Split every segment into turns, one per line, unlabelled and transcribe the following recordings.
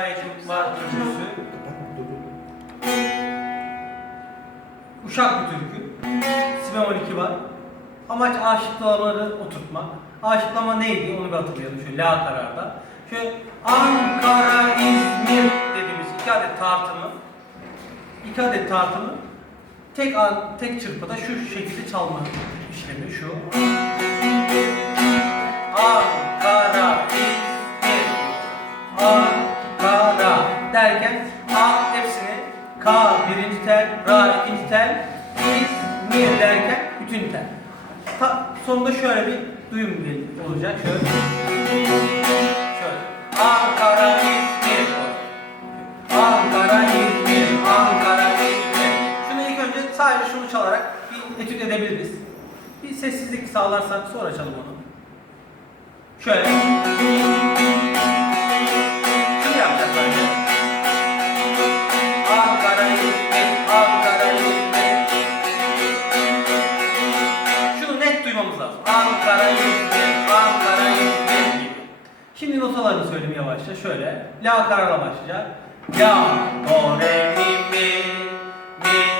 şikayetim var türküsü. Uşak bir türkü. Sibem 12 var. Amaç aşıklamaları oturtmak. Aşıklama neydi onu bir hatırlayalım şöyle la kararda. Şöyle Ankara, İzmir dediğimiz iki adet tartımı iki adet tartımı tek an, tek çırpıda şu şekilde çalma işlemi şu. Ankara, derken A hepsini K birinci tel, Ra ikinci tel, İzmir derken bütün tel. Ta, sonunda şöyle bir duyum olacak. Şöyle. Şöyle. Ankara, İzmir. Ankara, İzmir, Ankara, İzmir. Şunu ilk önce sadece şunu çalarak bir etüt edebiliriz. Bir sessizlik sağlarsak sonra çalalım onu. Şöyle. Notalarını söyleyeyim yavaşça. Şöyle. La kararla başlayacak. La, do, re, mi, mi, mi,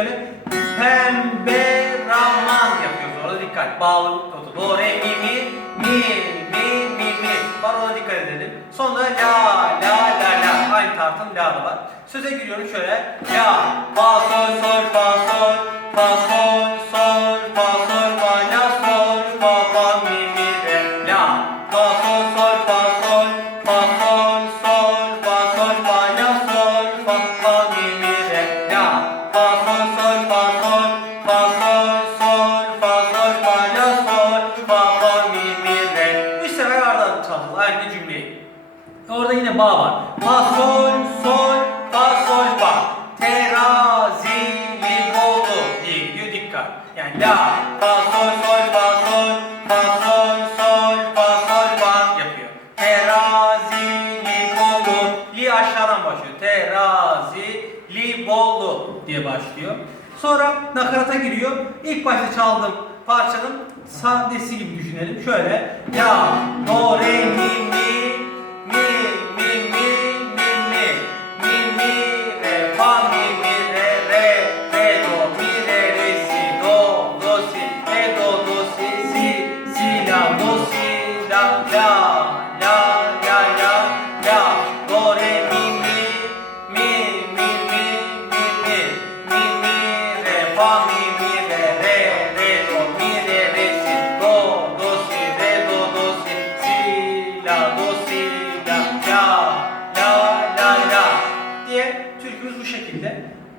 Şöyle pembe raman yapıyoruz. Orada dikkat. Bağlı notu. Do, re, mi, mi, mi, mi, mi, mi. Var ona dikkat edelim. Sonra la, la, la, la. Aynı tartım la da var. Söze giriyorum şöyle. La, fa, Bağ var. Fa sol sol fa sol fa. Terazili oldu gidiyor dikkat. Yani la fa sol sol fa sol fa sol sol fa sol fa yapıyor. Terazili oldu. Li aşağıdan başlıyor. Terazili bolu diye başlıyor. Sonra nakarata giriyor. İlk başta çaldığım parçanın sadesi gibi düşünelim. Şöyle la do re mi mi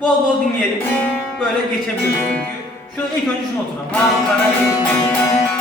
Bol bol dinleyelim. Böyle geçebiliriz çünkü. Şunu ilk önce şunu oturalım. Ağzı